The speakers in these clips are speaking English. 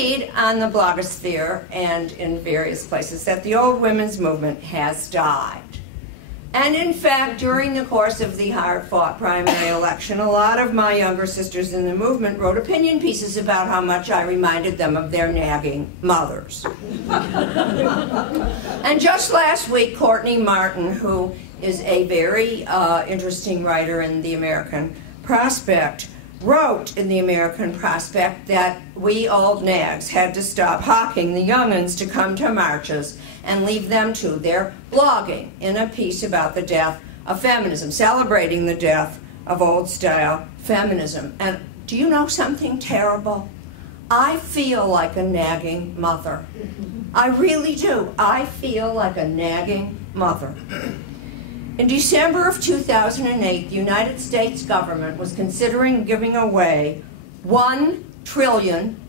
read on the blogosphere and in various places that the old women's movement has died. And in fact, during the course of the hard-fought primary election, a lot of my younger sisters in the movement wrote opinion pieces about how much I reminded them of their nagging mothers. And just last week, Courtney Martin, who is a very interesting writer in the American Prospect, wrote in the American Prospect that we old nags had to stop hawking the young'uns to come to marches and leave them to their blogging, in a piece about the death of feminism, celebrating the death of old-style feminism. And do you know something terrible? I feel like a nagging mother. I really do. I feel like a nagging mother. In December of 2008, the United States government was considering giving away $1 trillion,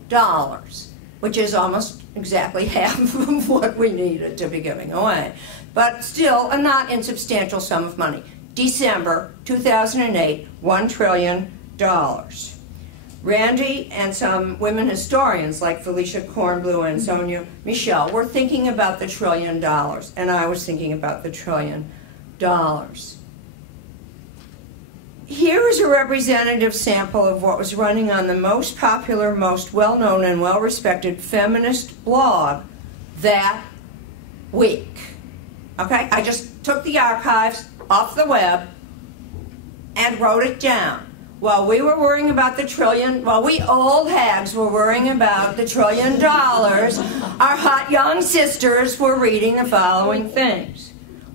which is almost exactly half of what we needed to be giving away, but still a not insubstantial sum of money. December 2008, $1 trillion. Randy and some women historians like Felicia Kornblue and Sonia Michel were thinking about the $1 trillion, and I was thinking about the $1 trillion. Here is a representative sample of what was running on the most popular, most well-known, and well-respected feminist blog that week. Okay? I just took the archives off the web and wrote it down. While we were worrying about the trillion, while we old hags were worrying about the $1 trillion, our hot young sisters were reading the following things.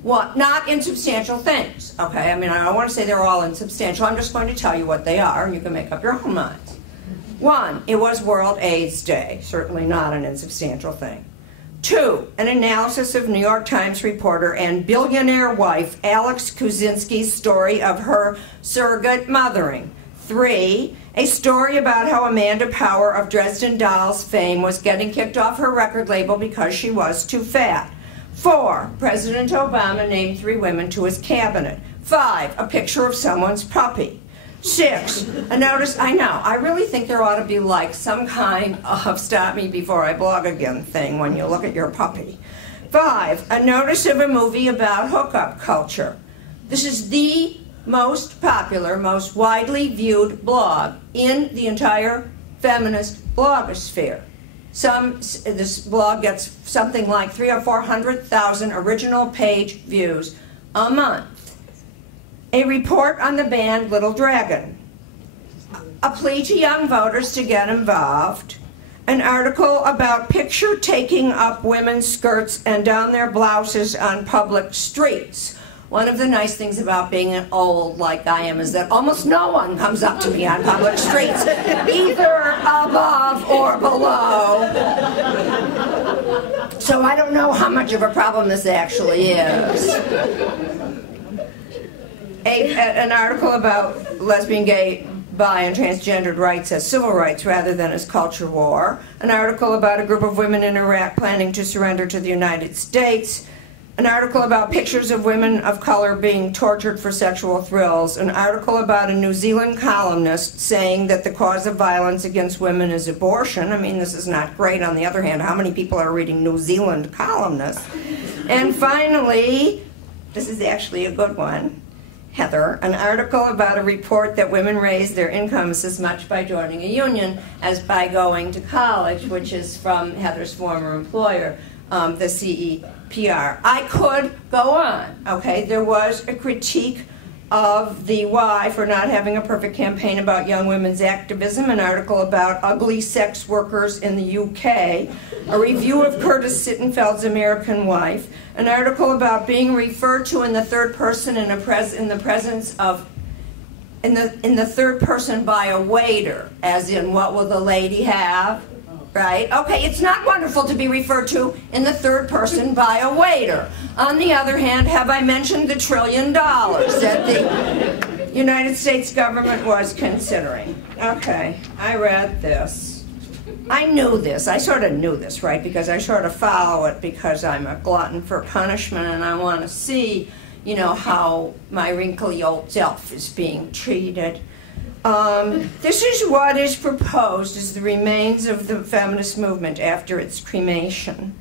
What? Not insubstantial things, okay? I mean, I don't want to say they're all insubstantial. I'm just going to tell you what they are, and you can make up your own minds. 1, it was World AIDS Day. Certainly not an insubstantial thing. 2, an analysis of New York Times reporter and billionaire wife Alex Kuczynski's story of her surrogate mothering. 3, a story about how Amanda Power of Dresden Dolls fame was getting kicked off her record label because she was too fat. 4, President Obama named 3 women to his cabinet. 5, a picture of someone's puppy. 6, a notice, I know, I really think there ought to be like some kind of stop me before I blog again thing when you look at your puppy. 5, a notice of a movie about hookup culture. This is the most popular, most widely viewed blog in the entire feminist blogosphere. This blog gets something like 300,000 or 400,000 original page views a month. A report on the band Little Dragon. A plea to young voters to get involved. An article about picture taking up women's skirts and down their blouses on public streets. One of the nice things about being an old like I am is that almost no one comes up to me on public streets, either above or below. So I don't know how much of a problem this actually is. An article about lesbian, gay, bi, and transgendered rights as civil rights rather than as culture war. An article about a group of women in Iraq planning to surrender to the United States. An article about pictures of women of color being tortured for sexual thrills. An article about a New Zealand columnist saying that the cause of violence against women is abortion. I mean, this is not great. On the other hand, how many people are reading New Zealand columnists? And finally, this is actually a good one, Heather, an article about a report that women raise their incomes as much by joining a union as by going to college, which is from Heather's former employer, the CEPR. I could go on, okay? There was a critique of the Y for not having a perfect campaign about young women's activism, an article about ugly sex workers in the UK, a review of Curtis Sittenfeld's American Wife, an article about being referred to in the third person in the third person by a waiter, as in what will the lady have? Right? Okay, it's not wonderful to be referred to in the third person by a waiter. On the other hand, have I mentioned the $1 trillion that the United States government was considering? Okay, I read this. I knew this. I sort of knew this, right? Because I sort of follow it because I'm a glutton for punishment and I want to see, you know, how my wrinkly old self is being treated. This is what is proposed as the remains of the feminist movement after its cremation.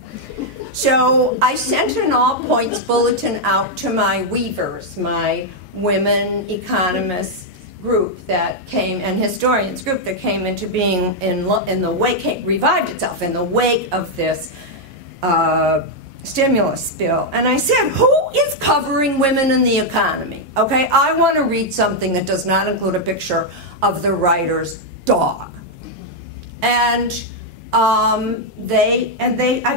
So I sent an all-points bulletin out to my weavers, my women economists group that came, and historians group that came into being in the wake, revived itself in the wake of this stimulus bill. And I said, who is covering women in the economy? Okay, I want to read something that does not include a picture of the writer's dog. And I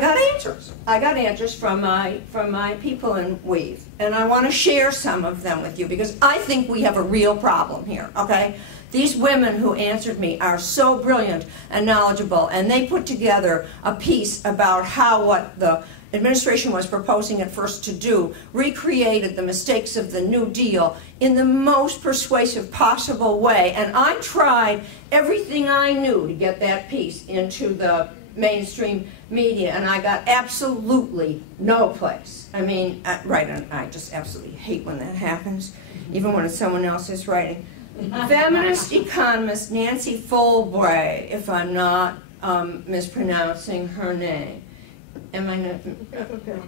got answers. I got answers from my people in Weave, and I want to share some of them with you because I think we have a real problem here. Okay, these women who answered me are so brilliant and knowledgeable, and they put together a piece about how what the administration was proposing at first to do recreated the mistakes of the New Deal in the most persuasive possible way. And I tried everything I knew to get that piece into the mainstream media, and I got absolutely no place. I mean, right, and I just absolutely hate when that happens, even when it's someone else's writing. Feminist economist Nancy Fulbright, if I'm not mispronouncing her name, am I not?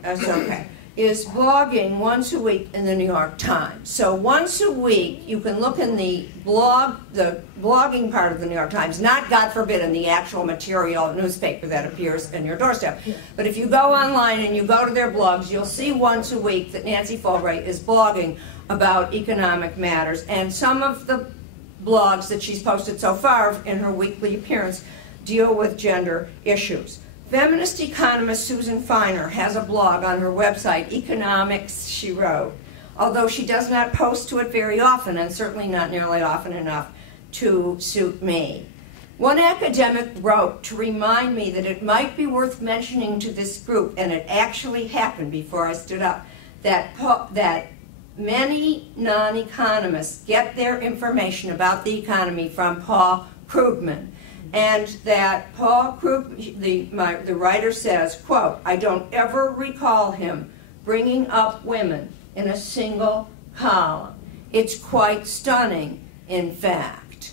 That's okay. Is blogging once a week in the New York Times. So once a week, you can look in the blogging part of the New York Times, not, God forbid, in the actual material newspaper that appears in your doorstep. But if you go online and you go to their blogs, you'll see once a week that Nancy Fulbright is blogging about economic matters. And some of the blogs that she's posted so far in her weekly appearance deal with gender issues. Feminist economist Susan Feiner has a blog on her website, Economics, she wrote, although she does not post to it very often, and certainly not nearly often enough to suit me. One academic wrote to remind me that it might be worth mentioning to this group, and it actually happened before I stood up, that many non-economists get their information about the economy from Paul Krugman. And that Paul Krugman, the writer says, quote, I don't ever recall him bringing up women in a single column. It's quite stunning, in fact.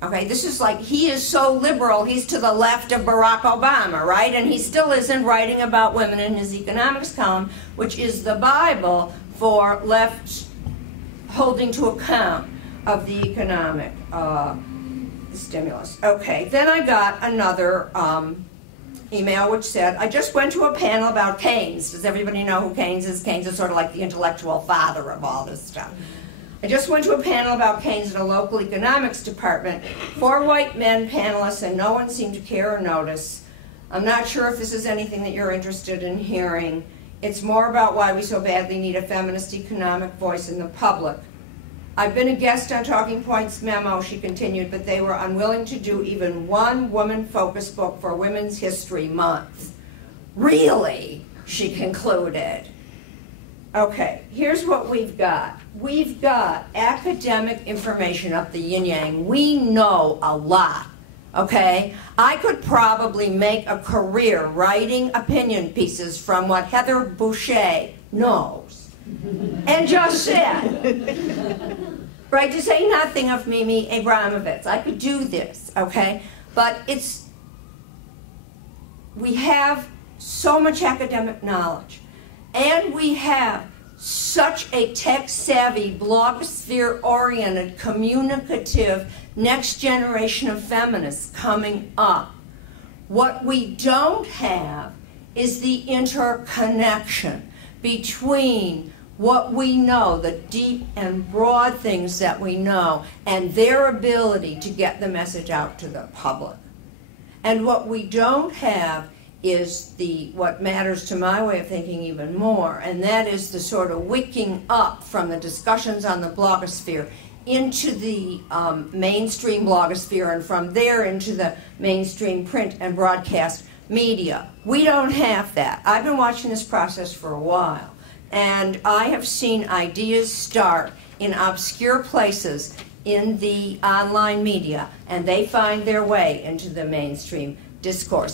Okay, this is like, he is so liberal, he's to the left of Barack Obama, right? And he still isn't writing about women in his economics column, which is the Bible for left holding to account of the economic stimulus. Okay, then I got another email which said, I just went to a panel about Keynes. Does everybody know who Keynes is? Keynes is sort of like the intellectual father of all this stuff. I just went to a panel about Keynes at a local economics department. 4 white men panelists, and no one seemed to care or notice. I'm not sure if this is anything that you're interested in hearing. It's more about why we so badly need a feminist economic voice in the public. I've been a guest on Talking Points Memo, she continued, but they were unwilling to do even one woman-focused book for Women's History Month. Really? She concluded. Okay, here's what we've got. We've got academic information up the yin-yang. We know a lot, okay? I could probably make a career writing opinion pieces from what Heather Boucher knows. And just said, right, to say nothing of Mimi Abramovitz. I could do this, okay? But we have so much academic knowledge, and we have such a tech-savvy, blogosphere-oriented, communicative next generation of feminists coming up. What we don't have is the interconnection between what we know, the deep and broad things that we know, and their ability to get the message out to the public. And what we don't have is what matters to my way of thinking even more, and that is the sort of wicking up from the discussions on the blogosphere into the mainstream blogosphere, and from there into the mainstream print and broadcast media. We don't have that. I've been watching this process for a while. And I have seen ideas start in obscure places in the online media, and they find their way into the mainstream discourse.